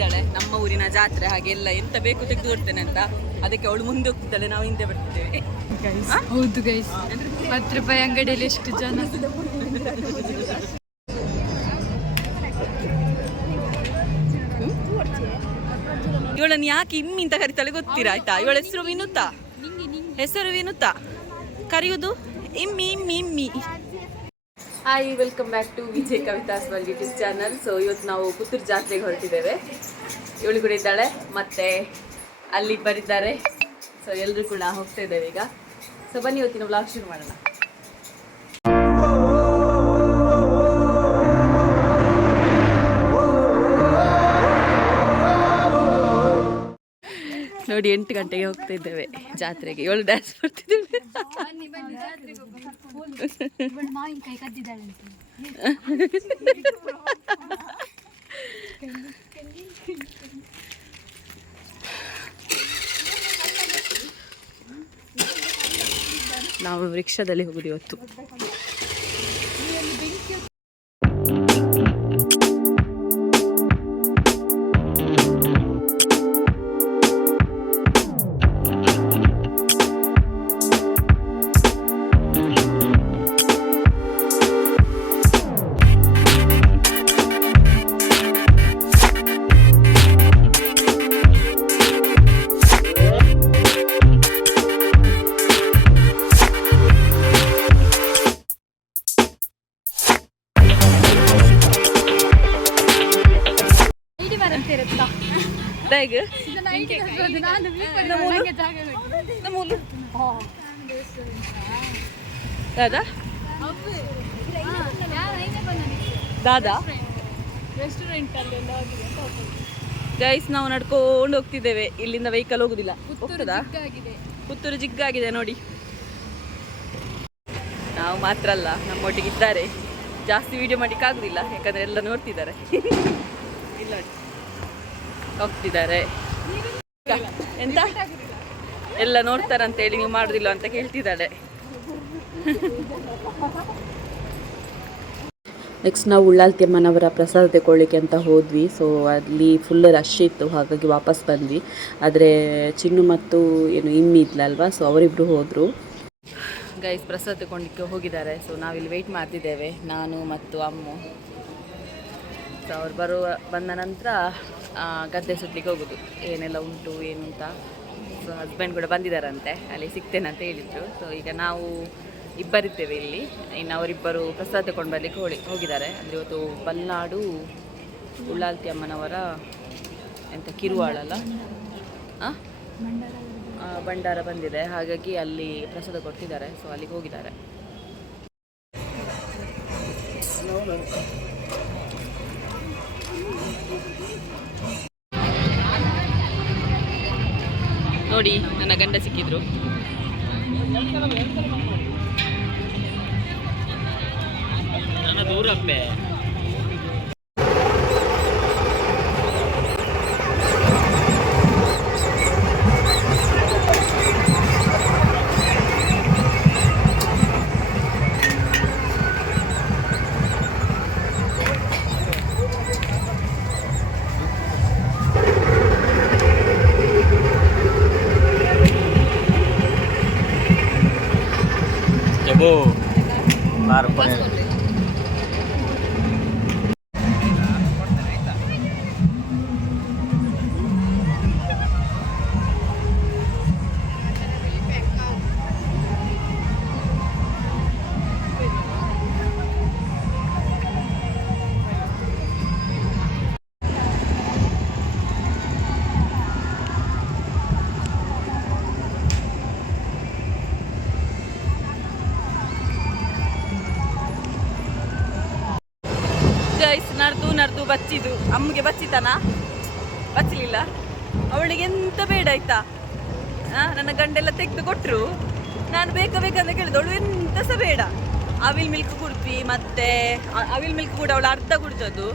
ಹೇಳಿದಾಳೆ ನಮ್ಮ ಊರಿನ ಜಾತ್ರೆ ಹಾಗೆಲ್ಲ ಎಂತ ಬೇಕು ತೆಗೆದು ಕೊಡ್ತೇನೆ ಅಂತ. ಅದಕ್ಕೆ ಅವಳು ಮುಂದೆ ಹೋಗ್ತಿದ್ದಾಳೆ, ನಾವು ಹಿಂದೆ ಬರ್ತಿದ್ದೇವೆ. ಹೌದು ಗೈಸ್, 10 ರೂಪಾಯಿ ಅಂಗಡಿಯಲ್ಲಿ ಎಷ್ಟು ಜನ. ಇವಳನ್ನು ಯಾಕೆ ಇಮ್ಮಿ ಅಂತ ಕರಿತಾಳೆ ಗೊತ್ತೀರಾ? ಆಯ್ತಾ, ಇವಳ ಹೆಸರು ವಿನುತಾ. ಕರೆಯುವುದು Immi Immi Immi. Hi, welcome back to Vijay Kavitha's world YouTube channel. So ಇವತ್ತು ನಾವು ಪುತ್ತೂರು ಜಾತ್ರೆಗೆ ಹೊರಟಿದ್ದೇವೆ. ಇವಳು ಕೂಡ ಇದ್ದಾಳೆ, ಮತ್ತೆ ಅಲ್ಲಿ ಬರಿದ್ದಾರೆ. ಸೊ ಎಲ್ಲರೂ ಕೂಡ ಹೋಗ್ತಾ ಇದ್ದೇವೆ ಈಗ. ಸೊ ಬನ್ನಿ ಇವತ್ತಿನ ವ್ಲಾಗ್ ಶುರು ಮಾಡೋಣ. ನೋಡಿ 8 ಗಂಟೆಗೆ ಹೋಗ್ತಾ ಇದ್ದೇವೆ ಜಾತ್ರೆಗೆ. ಇವಳು ಡ್ಯಾನ್ಸ್ ಮಾಡ್ತಿದ್ದೇವೆ. ನಾವು ರಿಕ್ಷಾದಲ್ಲಿ ಹೋಗುದು ಇವತ್ತು. ದಾದಾ ದಾದಾ ಗೈಸ್, ನಾವು ನಡ್ಕೊಂಡು ಹೋಗ್ತಿದ್ದೇವೆ. ಇಲ್ಲಿಂದ ವೆಹಿಕಲ್ ಹೋಗುದಿಲ್ಲ. ಹೋಗ್ತದಾ? ಪುತ್ತೂರು ಜಿಗ್ಗಾಗಿದೆ ನೋಡಿ. ನಾವು ಮಾತ್ರ ಅಲ್ಲ, ನಮ್ಮೊಟ್ಟಿಗೆ ಇದ್ದಾರೆ. ಜಾಸ್ತಿ ವಿಡಿಯೋ ಮಾಡ್ಲಿಕ್ಕೆ ಆಗುದಿಲ್ಲ, ಯಾಕಂದ್ರೆ ಎಲ್ಲ ನೋಡ್ತಿದ್ದಾರೆ. ಇಲ್ಲ ಹೋಗ್ತಿದ್ದಾರೆ. ಎಂತ ಎಲ್ಲ ನೋಡ್ತಾರಂತೇಳಿ ನೀವು ಮಾಡುದಿಲ್ಲ ಅಂತ ಕೇಳ್ತಿದ್ದಾಳೆ. ನೆಕ್ಸ್ಟ್ ನಾವು ಉಳ್ಳಾಲ್ತಿಯಮ್ಮನವರ ಪ್ರಸಾದ ತಗೊಳ್ಳಿಕ್ಕೆ ಅಂತ ಹೋದ್ವಿ. ಸೊ ಅಲ್ಲಿ ಫುಲ್ ರಶ್ ಇತ್ತು, ಹಾಗಾಗಿ ವಾಪಸ್ ಬಂದ್ವಿ. ಆದರೆ ಚಿನ್ನು ಮತ್ತು ಏನು ಇಮ್ಮಿ ಇದ್ಲಲ್ವಾ, ಸೊ ಅವರಿಬ್ಬರು ಹೋದರು. ಗೈಸ್ ಪ್ರಸಾದ ತಗೊಳ್ಳಿಕ್ಕೆ ಹೋಗಿದ್ದಾರೆ. ಸೊ ನಾವಿಲ್ಲಿ ವೆಯ್ಟ್ ಮಾಡ್ತಿದ್ದೇವೆ, ನಾನು ಮತ್ತು ಅಮ್ಮು. ಸೊ ಅವ್ರು ಬಂದ ನಂತರ ಗದ್ದೆ ಸುತ್ತಲಿಕ್ಕೆ ಹೋಗೋದು, ಏನೆಲ್ಲ ಉಂಟು ಏನು ಅಂತ. ಸೊ ಹಸ್ಬೆಂಡ್ ಕೂಡ ಬಂದಿದ್ದಾರಂತೆ, ಅಲ್ಲಿ ಸಿಗ್ತೇನೆ ಅಂತ ಹೇಳಿದರು. ಸೊ ಈಗ ನಾವು ಇಬ್ಬರಿದ್ದೇವೆ ಇಲ್ಲಿ. ಇನ್ನು ಅವರಿಬ್ಬರು ಪ್ರಸಾದ ತಗೊಂಡು ಬರಲಿಕ್ಕೆ ಹೋಗಿದ್ದಾರೆ. ಅಂದರೆ ಇವತ್ತು ಬಲ್ನಾಡು ಉಳ್ಳಾಲ್ತಿ ಅಮ್ಮನವರ ಎಂತ ಕಿರುವಾಳಲ್ಲ ಭಂಡಾರ ಬಂದಿದೆ, ಹಾಗಾಗಿ ಅಲ್ಲಿ ಪ್ರಸಾದ ಕೊಡ್ತಿದ್ದಾರೆ. ಸೊ ಅಲ್ಲಿಗೆ ಹೋಗಿದ್ದಾರೆ. ನೋಡಿ ನನ್ನ ಗಂಡ ಸಿಕ್ಕಿದ್ರು. ನನ್ನ ದೂರಪ್ಪೆ ನಡ್ದು ಬಚ್ಚಿದು. ಅಮ್ಮಗೆ ಬಚ್ಚಿತಾನ? ಬಚ್ಚಲಿಲ್ಲ. ಅವಳಿಗೆ ಎಂತ ಬೇಡ ಆಯ್ತಾ, ನನ್ನ ಗಂಡೆಲ್ಲ ತೆಗೆದು ಕೊಟ್ಟರು. ನಾನು ಬೇಕಂತ ಕೇಳಿದೆ, ಅವಳು ಎಂತ ಸಹ ಬೇಡ. ಅವಿಲ್ ಮಿಲ್ಕ್ ಕುಡ್ದ್ವಿ, ಮತ್ತೆ ಅವಿಲ್ ಮಿಲ್ಕ್ ಕೂಡ ಅವಳು ಅರ್ಧ ಕುಡ್ದದ್ದು.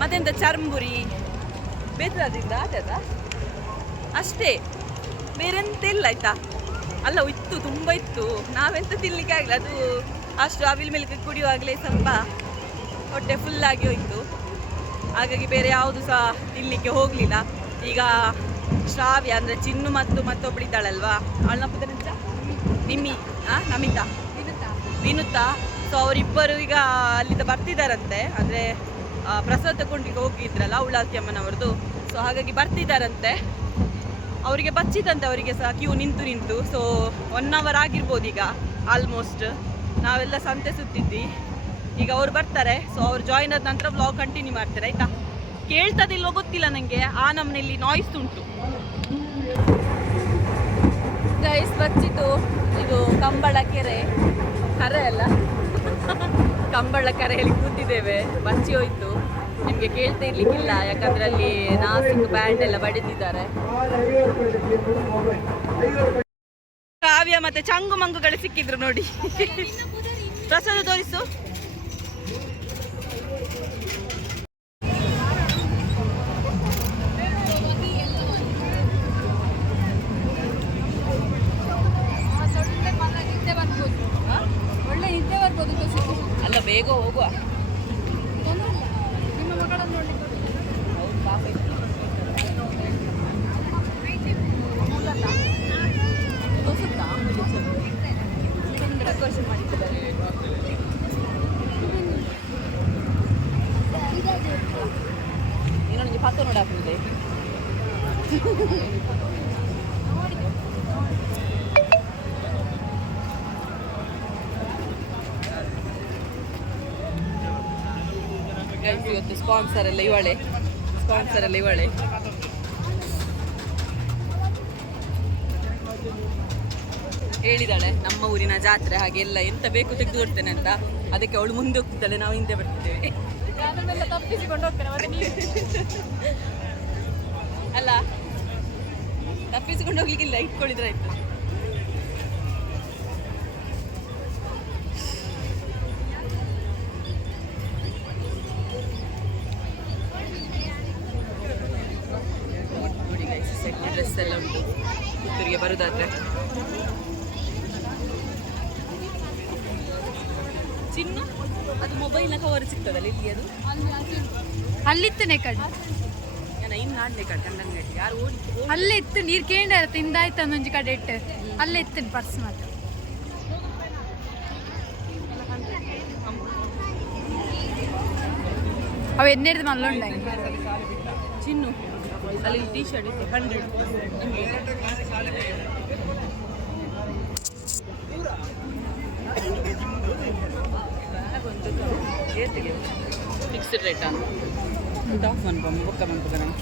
ಮತ್ತೆಂತ ಚರ್ಮುರಿ ಬೇತದಿಂದ ಆಟದ ಅಷ್ಟೇ, ಬೇರೆಂತ ಇಲ್ಲ ಆಯ್ತಾ. ಅಲ್ಲ ಇತ್ತು, ತುಂಬ ಇತ್ತು, ನಾವೆಂತ ತಿನ್ಲಿಕ್ಕೆ ಆಗಲಿಲ್ಲ. ಅದು ಅಷ್ಟು ಅವಿಲ್ ಮಿಲ್ಕ್ ಕುಡಿಯುವಾಗಲೇ ಸ್ವಲ್ಪ ಹೊಟ್ಟೆ ಫುಲ್ಲಾಗಿ ಹೋಯಿತು. ಹಾಗಾಗಿ ಬೇರೆ ಯಾವುದು ಸಹ ತಿನ್ನಲಿಕ್ಕೆ ಹೋಗಲಿಲ್ಲ. ಈಗ ಶ್ರಾವ್ಯ ಅಂದರೆ ಚಿನ್ನು ಮತ್ತು ಮತ್ತೊಬ್ಬಳಿದ್ದಾಳಲ್ವಾ, ಅವಳ ಪುತ್ರ ನಿಮ್ಮಿ ನಮಿತಾ ವಿನುತಾ, ಸೊ ಅವರಿಬ್ಬರು ಈಗ ಅಲ್ಲಿಂದ ಬರ್ತಿದ್ದಾರಂತೆ. ಅಂದರೆ ಪ್ರಸಾದ ತಗೊಂಡಿಗೆ ಹೋಗಿದ್ರಲ್ಲ ಉಳ್ಳಾಲ್ತಿ ಅಮ್ಮನವ್ರದ್ದು, ಸೊ ಹಾಗಾಗಿ ಬರ್ತಿದ್ದಾರಂತೆ. ಅವರಿಗೆ ಬಚ್ಚಿದಂತೆ, ಅವರಿಗೆ ಸಹ ಕ್ಯೂ ನಿಂತು ಸೊ 1 hour ಆಗಿರ್ಬೋದು ಈಗ ಆಲ್ಮೋಸ್ಟ್. ನಾವೆಲ್ಲ ಸಂತೆ ಸುತ್ತಿದ್ವಿ, ಈಗ ಅವ್ರು ಬರ್ತಾರೆ. ಸೊ ಅವ್ರು ಜಾಯಿನ್ ಆದ ನಂತರ ವ್ಲಾಗ್ ಕಂಟಿನ್ಯೂ ಮಾಡ್ತಾರೆ ಆಯಿತಾ. ಕೇಳ್ತದಿಲ್ವೋ ಗೊತ್ತಿಲ್ಲ ನನಗೆ, ಆ ನಮ್ಮನೆಯಲ್ಲಿ ನಾಯ್ಸ್ ಉಂಟು. ಗೈಸ್ ಬಚ್ಚಿತು, ಇದು ಕಂಬಳ ಕೆರೆ, ಕರೆ ಅಲ್ಲ ಕಂಬಳ ಕೆರೆಯಲ್ಲಿ ಕೂತಿದ್ದೇವೆ. ಬಚ್ಚಿ ಹೋಯ್ತು, ನಿಮಗೆ ಕೇಳ್ತಾ ಇರ್ಲಿಕ್ಕಿಲ್ಲ ಯಾಕಂದ್ರೆ ಅಲ್ಲಿ ನಾಸಿಕ್ ಬ್ಯಾಂಡ್ ಎಲ್ಲ ಬಡಿದಿದ್ದಾರೆ. ಕಾವ್ಯ ಮತ್ತೆ ಚಂಗು ಮಂಗುಗಳು ಸಿಕ್ಕಿದ್ರು ನೋಡಿ. ಪ್ರಸಾದ ತೋರಿಸು. ಒಳ್ಳೆ ನಿದ್ದೆ ಬರ್ಬೋದು. ಅಲ್ಲ ಬೇಗ ಹೋಗುವ. ನಿಮ್ಮ ಮಗಳನ್ನು ನೋಡ್ಲಿಕ್ಕೆ ಡೆಕೋರೇಷನ್ ಮಾಡಿದ್ದಾರೆ. ಇನ್ನೊಂದು ಪಾತ್ರ ನೋಡಾಕ್ತದೆ. ಇವತ್ತು ಸ್ಪಾನ್ಸರ್ ಎಲ್ಲ ಇವಳೆ. ಹೇಳಿದಾಳೆ ನಮ್ಮ ಊರಿನ ಜಾತ್ರೆ ಹಾಗೆ ಎಲ್ಲ ಎಂತ ಬೇಕು ತೆಗೆದು ಕೊಡ್ತೇನೆ ಅಂತ. ಅದಕ್ಕೆ ಅವಳು ಮುಂದೆ ಹೋಗ್ತಿದ್ದಾಳೆ, ನಾವು ಹಿಂದೆ ಬರ್ತಿದ್ದೇವೆ. ತಪ್ಪಿಸಿಕೊಂಡು ಹೋಗ್ತೇನೆ ಅಲ್ಲ, ತಪ್ಪಿಸಿಕೊಂಡು ಹೋಗ್ಲಿಕ್ಕಿಲ್ಲ, ಇಟ್ಕೊಂಡಿದ್ರೆ ಆಯ್ತು. ನೋಡಿ ಗೈಸ್, ಸೆಟ್ ಡ್ರೆಸ್ ಎಲ್ಲ ಉಂಟು ಪುತ್ತೂರಿಗೆ ಬರೋದಾದ್ರೆ. ಚಿನ್ನು ಅದು ಮೊಬೈಲ್ನ ಕವರ್ ಸಿಗ್ತದಲ್ಲ ಇಲ್ಲಿ, ಅದು ಅಲ್ಲಿತ್ತನೆ ಕಡೆ ಇನ್ನು ಆಡ್ಲೆ ಕಡೆ ಕಂಡಂಗಡಿ ಯಾರು ಓಡಿ ಅಲ್ಲೇ ಇತ್ತು. ನೀರು ಕೇಂದ್ರ ತಿಂದಾಯ್ತು ಒಂದೊಂದು ಕಡೆ ಇಟ್ಟು ಅಲ್ಲೇ ಇತ್ತು ಪರ್ಸ್ ಮಾತ್ರ. ಅವು ಎನ್ನೆರದು ಮಲ್ಲುಂಡ ಚಿನ್ನು ಅಲ್ಲಿ ಟೀ ಶರ್ಟ್ ಇತ್ತು 100. ಫಿಕ್ಸ್ಡ್ ರೇಟಾ ಟಾಪ್ ಅನ್ಕೊಂಡು ಬೊಕ್ಕ ಬಂತು ನಾನು.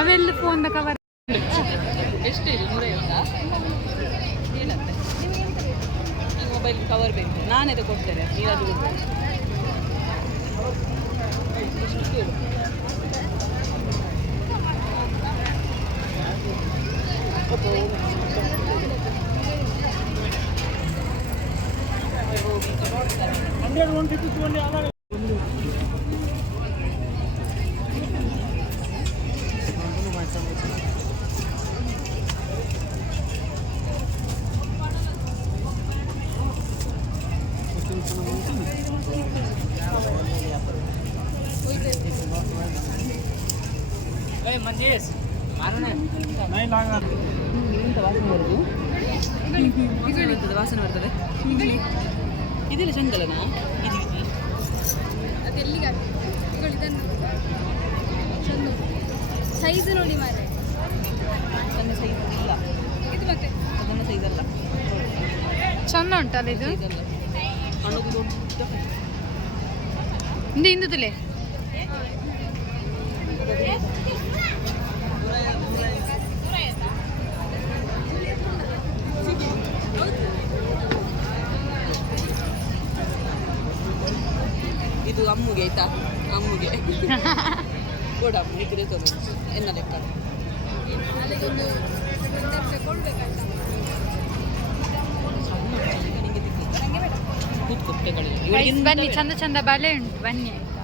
ಅವೆಲ್ಲ ಫೋನ್ ಕವರ್ ಎಷ್ಟು ಇದು 150 ಹೇಳತ್ತೆ. ಈ ಮೊಬೈಲ್ ಕವರ್ ಬೇಕು, ನಾನೇ ಕೊಡ್ತೇನೆ, ನೀವು ಅದು ಕೊಡ್ಬೇಕು. ವಾಸನೆ ಬರ್ತದೆ. ಇದೆಲ್ಲ ಚಂದಲನಾ? ಸೈಜ್ ನೋಡಿ ಮಾರೆ, ಸಣ್ಣ ಸೈಜ್ ಇಲ್ಲ ಇದು ಮತ್ತೆ ಸಣ್ಣ ಸೈಜ್ ಅಲ್ಲ, ಚಂದ ಉಂಟಲ್ಲ ಇದು. ಇದಲ್ಲ ಹಣದು ದೊಡ್ಡ ಇಂದು ತುಲೆ ಇದು ಅಮ್मुಗೆ ಆಯ್ತಾ, ಅಮ್मुಗೆ ಕೂಡ ಇದ್ರೆ ತಗೊಂಡು ಎನ್ನ ಲೆಕ್ಕ ಬನ್ನಿ, ಚಂದ ಚಂದ ಬಲೆ ಉಂಟು, ಬನ್ನಿ ಆಯ್ತಾ.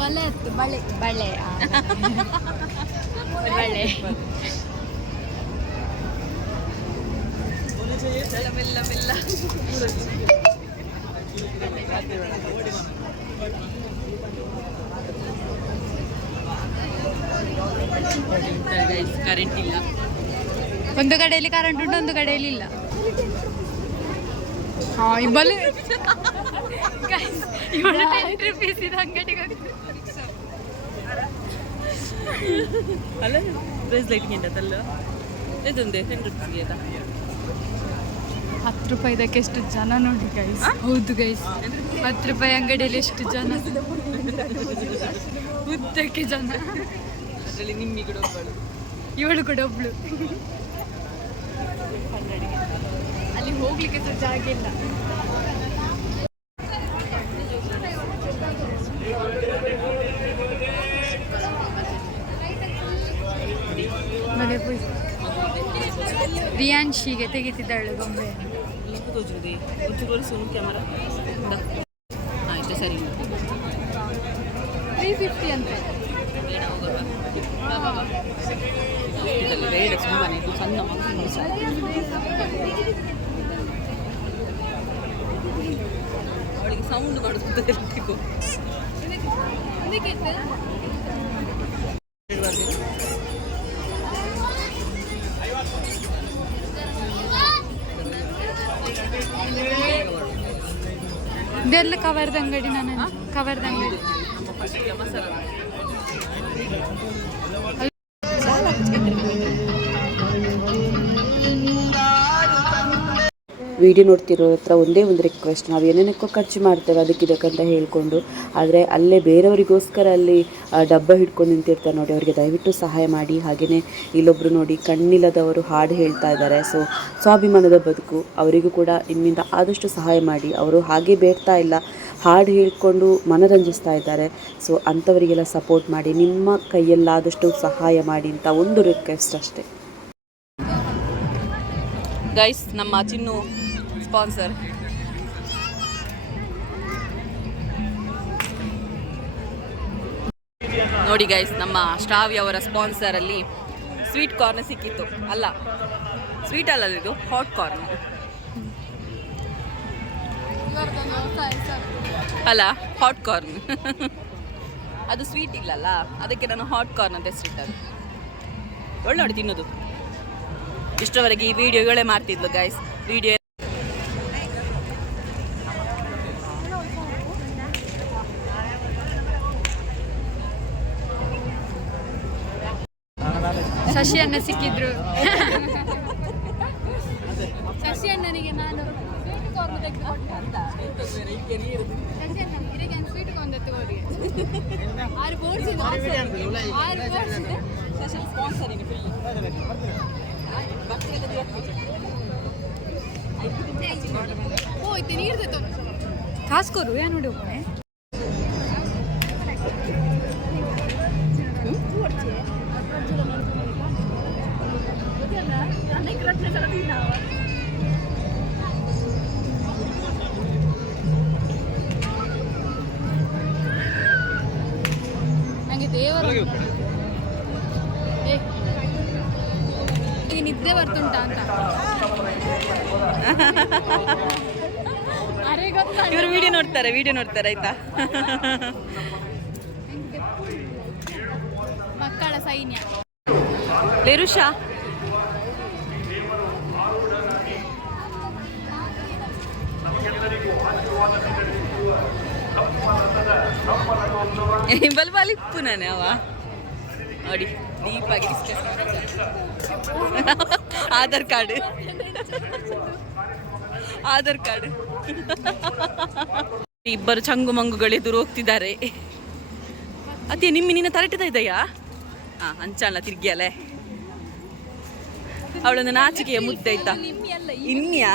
ಬಳೆ ಇತ್ತು ಬಳೆ ಬಳೆ ಬಳೆ ಮೆಲ್ಲ ಮೆಲ್ಲ ಕರೆಂಟ್ ಇಲ್ಲ. ಒಂದು ಕಡೆಯಲ್ಲಿ ಕರೆಂಟ್ ಉಂಟು, ಒಂದು ಕಡೆಯಲ್ಲಿ ಇಲ್ಲ. ಬಲೆ ₹10 ಇದು ಅಂಗಡಿಗೆ ಅಲ್ಲ ಬ್ರೇಸ್ಲೆಟ್ಗೆ ಉಂಟಲ್ಲ ಇದೊಂದೇ ₹10 ಅದ. ₹10 ಇದಕ್ಕೆ ಎಷ್ಟು ಜನ ನೋಡಿ ಗೈಸ್. ಹೌದು ಗೈಸ್, ₹10 ಅಂಗಡಿಯಲ್ಲಿ ಎಷ್ಟು ಜನ, ಉದ್ದಕ್ಕೆ ಜನ. ಅದರಲ್ಲಿ ನಿಮ್ಮಿ ಕೂಡ ಒಬ್ಬಳು, ಇವಳು ಕೂಡ ಒಬ್ಳು. ಅಲ್ಲಿ ಹೋಗ್ಲಿಕ್ಕೆ ಸಹ ಜಾಗ ಇಲ್ಲ. ರಿಯಾನ್ಶಿಗೆ ತೆಗಿತಿದ್ದಾಳೆ ಗೊಂಬೆ. ತೋರಿಸುವುದೇ ಒಂದು ತೋರಿಸು ಕ್ಯಾಮರಾ. ಆಯ್ತು ಸರಿ, 350 ಅಂತ. ಬೇಡ ಸುಮ್ಮನೆ ಸಣ್ಣ ಮಕ್ಕಳು ಅವಳಿಗೆ ಸೌಂಡ್ ಮಾಡುತ್ತದೆ. ಇದೆಲ್ಲ ಕವರ್ದ ಅಂಗಡಿ, ನಾನು ಕವರ್ದ ಅಂಗಡಿ. ವಿಡಿಯೋ ನೋಡ್ತಿರೋ ಹತ್ರ ಒಂದೇ ಒಂದು ರಿಕ್ವೆಸ್ಟ್, ನಾವು ಏನೇನಕ್ಕೋ ಖರ್ಚು ಮಾಡ್ತೇವೆ ಅದಕ್ಕಿದಕ್ಕಂತ ಹೇಳ್ಕೊಂಡು, ಆದರೆ ಅಲ್ಲೇ ಬೇರೆಯವರಿಗೋಸ್ಕರ ಅಲ್ಲಿ ಡಬ್ಬ ಹಿಡ್ಕೊಂಡು ನಿಂತಿರ್ತಾರೆ ನೋಡಿ, ಅವರಿಗೆ ದಯವಿಟ್ಟು ಸಹಾಯ ಮಾಡಿ. ಹಾಗೆಯೇ ಇಲ್ಲೊಬ್ಬರು ನೋಡಿ ಕಣ್ಣಿಲ್ಲದವರು ಹಾಡು ಹೇಳ್ತಾ ಇದ್ದಾರೆ. ಸೊ ಸ್ವಾಭಿಮಾನದ ಬದುಕು, ಅವರಿಗೂ ಕೂಡ ನಿಮ್ಮಿಂದ ಆದಷ್ಟು ಸಹಾಯ ಮಾಡಿ. ಅವರು ಹಾಗೆ ಬೇಡ್ತಾ ಇಲ್ಲ, ಹಾಡು ಹೇಳ್ಕೊಂಡು ಮನರಂಜಿಸ್ತಾ ಇದ್ದಾರೆ. ಸೊ ಅಂಥವರಿಗೆಲ್ಲ ಸಪೋರ್ಟ್ ಮಾಡಿ, ನಿಮ್ಮ ಕೈಯಲ್ಲಾದಷ್ಟು ಸಹಾಯ ಮಾಡಿ ಅಂತ ಒಂದು ರಿಕ್ವೆಸ್ಟ್ ಅಷ್ಟೇ. ಗೈಸ್, ನಮ್ಮ ಚಿನ್ನು ಸ್ಪಾನ್ಸರ್. ನೋಡಿ ಗೈಸ್, ನಮ್ಮ ಶ್ರಾವ್ಯ ಅವರ ಸ್ಪಾನ್ಸರಲ್ಲಿ ಸ್ವೀಟ್ ಕಾರ್ನ್ ಸಿಕ್ಕಿತ್ತು. ಅಲ್ಲ, ಸ್ವೀಟ್ ಅಲ್ಲ, ಇದು ಹಾಟ್ ಕಾರ್ನ್ ಅಲ್ಲ, ಹಾಟ್ ಕಾರ್ನ್. ಅದು ಸ್ವೀಟ್ ಇಲ್ಲಲ್ಲ, ಅದಕ್ಕೆ ನಾನು ಹಾಟ್ ಕಾರ್ನ್ ಅಂತ ಹೆಸರಿಟ್ಟದು. ಒಳ್ಳೆ ನೋಡಿ ತಿನ್ನೋದು. ಇಷ್ಟರವರೆಗೆ ಈ ವಿಡಿಯೋಗಳೇ ಮಾಡ್ತಿದ್ಲು ಗೈಸ್. ವಿಡಿಯೋ ಶಶಿ ಅಣ್ಣ ಸಿಕ್ಕಿದ್ರು. ಶಶಿ ಅಣ್ಣನಿಗೆ ನಾನು ಸ್ವೀಟ್ ಕಾರ್ನ್ ತೆಗೆದುಕೊಟ್ಟೆ ಅಂತ. ಶಶಿ ಅಣ್ಣನಿಗೆ ಸ್ವೀಟ್ ಕಾರ್ನ್ ತೆಗೆದುಕೊಡಿ. 6 ಬೋರ್ಡ್ಸ್ ಇದೆ, 6 ಬೋರ್ಡ್ಸ್ ಇದೆ. Shashi sponsor free. ಹೋಯ್ತು ನೀರ್ದು ಕಾಸು ಕೊರು ಏನು ನೋಡಿ ಒಬ್ಬನೇ. ನಂಗೆ ದೇವರು ನಿದ್ದೆ ಬರ್ತುಂಟಾ ಅಂತ. ಇವರು ವಿಡಿಯೋ ನೋಡ್ತಾರೆ ಆಯ್ತಾ. ಮಕ್ಕಳ ಸೈನ್ಯ. ಲೇರುಷಾ, ಬಲ್ಬಾಲಿಪ್ಪು ನಾನೇ ಅವ ನೋಡಿ ಡೀಪಾಗಿ ಆಧಾರ್ ಕಾರ್ಡ್ ಇಬ್ಬರು ಚಂಗು ಮಂಗುಗಳೆದುರು ಹೋಗ್ತಿದ್ದಾರೆ. ಅದೇ ನಿನ್ನ ತರಟಿದ ಇದೆಯಾ? ಅಂಚಲ್ಲ ತಿರ್ಗಿಯಲ್ಲೇ ಅವಳೊಂದು ನಾಚಿಕೆಯ ಮುದ್ದೆ ಆಯ್ತಾ. ಇಮ್ಮಿಯಾ?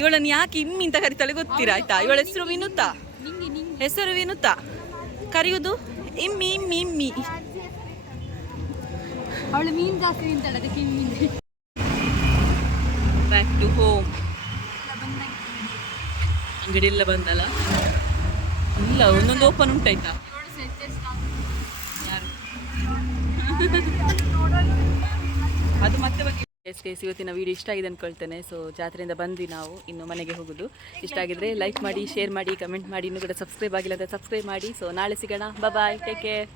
ಇವಳನ್ನು ಯಾಕೆ ಇಮ್ಮಿ ಅಂತ ಕರಿತಾಳೆ ಗೊತ್ತೀರಾ ಆಯ್ತಾ? ಇವಳ ಹೆಸರು ವಿನುತಾ, ಕರೆಯುವುದು ಇಮ್ಮಿ ಇಮ್ಮಿ ಇಮ್ಮಿ. ಅವಳು ಮೀನು ಜಾಸ್ತಿ ತಿಂತಾಳೆ, ಅದಕ್ಕೆ ಇಮ್ಮಿ. Back to home. ಅಂಗಡಿ ಎಲ್ಲ ಬಂದಲ್ಲ? ಇಲ್ಲ, ಒಂದೊಂದು ಓಪನ್ ಉಂಟಾಯ್ತಾ? ಅದು ಮತ್ತೆ ಎಸ್ ಇವತ್ತಿನ ವಿಡಿಯೋ ಇಷ್ಟ ಆಗಿದೆ ಅಂದ್ಕೊಳ್ತೇನೆ. ಸೊ ಜಾತ್ರೆಯಿಂದ ಬಂದ್ವಿ ನಾವು, ಇನ್ನು ಮನೆಗೆ ಹೋಗೋದು. ಇಷ್ಟ ಆಗಿದ್ರೆ ಲೈಕ್ ಮಾಡಿ, ಶೇರ್ ಮಾಡಿ, ಕಮೆಂಟ್ ಮಾಡಿ, ಇನ್ನೂ ಕೂಡ ಸಬ್ಸ್ಕ್ರೈಬ್ ಆಗಿಲ್ಲ ಅಂತ ಸಬ್ಸ್ಕ್ರೈಬ್ ಮಾಡಿ. ಸೊ ನಾಳೆ ಸಿಗೋಣ. ಬಾಯ್, ಟೇಕ್ ಕೇರ್.